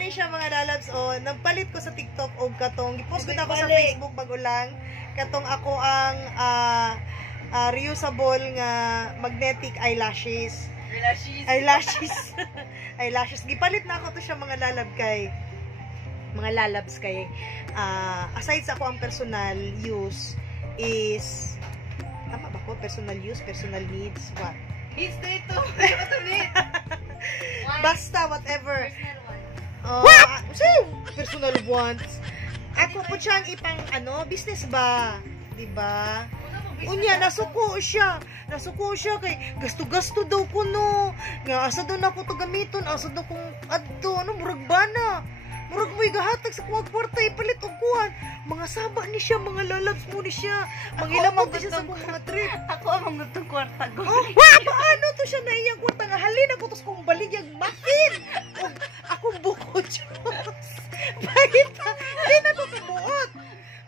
Ani siya mga lalabs o nagpalit ko sa TikTok og katong gipost ko na ako sa Facebook bago lang katong ako ang reusable nga magnetic eyelashes. Eyelashes. Gipalit na ako to siya mga lalabs kay aside sa ako ang personal use is tama ba ko? Personal use, personal needs, what? Needs na ito. Basta whatever. Personal wants. Ako po siyang ipang business ba? 'Di ba? Unya nasuko siya kay gasto-gasto daw ko no. Nga asa daw na ko to gamiton, asa daw kong adto murag bana. Murag mo'y gahatag sa kuwag kwarta ipalit og kuwan. Mga saba ni siya, mga lalabs mo ni siya. Mangilamog siya sa mga trip. Ako ang nagtong kwarta ko. Paano to siya na iyang kwarta nga halin ako tos kong baligyag makin. Og akong bukod Diyos. Bakit hindi na ko kabuot.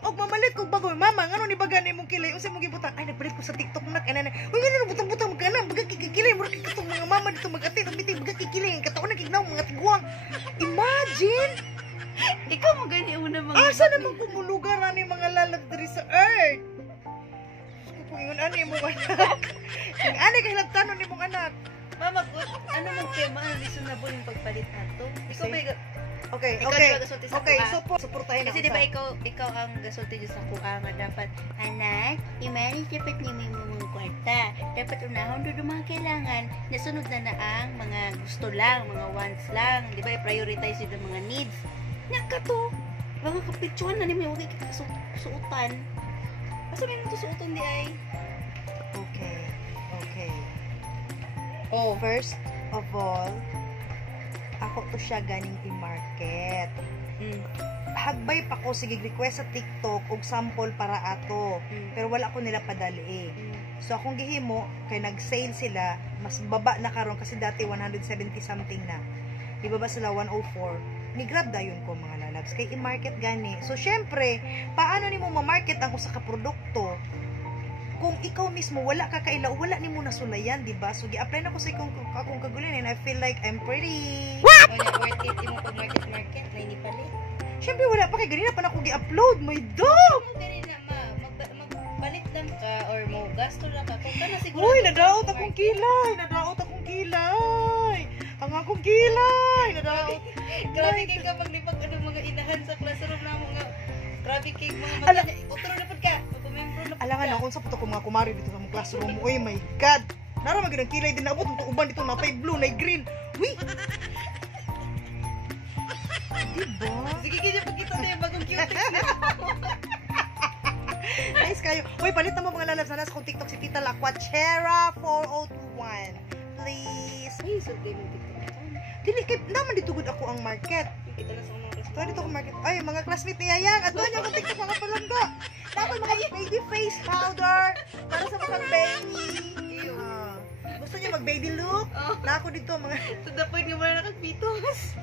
Og mamalit ko bago, mama, ngano ni baga nimong kilay? Unsa mong gibutang? Ay nagpalit ko sa TikTok nak ana. Uy, ngano butang-butang magana, baga kikilay, murag katong mga mama dito mag-ati, biting baga kikilay, kataon na kignaw mga tiguang. Imagine. Ikaw mo gani una mga. Asa naman kumulugar ani mga lalab diri sa earth? Kupungon ani mo anak. Ang ani kay lagtanon ni mong anak. Mama, ano man tema ang reasonable yung pagpalit nato? Ikaw ba Okay. Suportahin ako. Kasi di ba ikaw ang gasulti sa kuha nga dapat anak, i-manage dapat ni mong kwarta. Dapat unahon do mga kailangan. Nasunod na ang mga gusto lang, mga wants lang. Di ba i-prioritize yung mga needs. Naka to. Mga kapitsuan na ni may wagi suutan. Asa may nang suutan di ay? Okay. First of all, ako to siya ganing i-market. Hagbay pa ko sige request sa TikTok og sample para ato. Pero wala ko nila padali So akong gihimo kay nag-sale sila, mas baba na karon kasi dati 170 something na. Ibaba sila 104. Ni-grab dayon ko mga lalabs kay i-market gani. So syempre, paano nimo ma-market ang usa ka produkto? Kung ikaw mismo wala ka kailaw, wala nimo nasulayan, di ba? So gi-apply na ko sa akong kagulin and I feel like I'm pretty. Wala worth it mo pag market na ini palit. Syempre wala pa kay ganina pa na ko gi-upload, my dog. Mo ganina magpalit lang ka or mo gasto lang ka. Kung kana siguro. Uy, nadaot akong kilay. Ang akong kilay, nadaot. Grabe kay kapag lipag mga inahan sa classroom na mga grabe kay mga utro na pud ka. Alangan na, kung sa puto ko mga kumari dito sa mga classroom. Uy, my God. Naramag ng kilay din na abot. Itong uban dito na pay blue, na green. Uy! Diba? Sige, kaya pagkita na yung bagong cute. Nice kayo. Uy, palit na mo mga lalabs na nasa kong TikTok si Tita Laquachera 4021. Please. Ay, so game yung TikTok. Dili, naman ditugod ako ang market. Kita na sa mga classmate. Dito ako market. Ay, mga classmate ni Yayang. At doon yung TikTok mga palangga. Tapos mga baby face powder para sa mukhang baby. Gusto niyo mag baby look? Na ako dito mga to the point nga wala nakagpitos.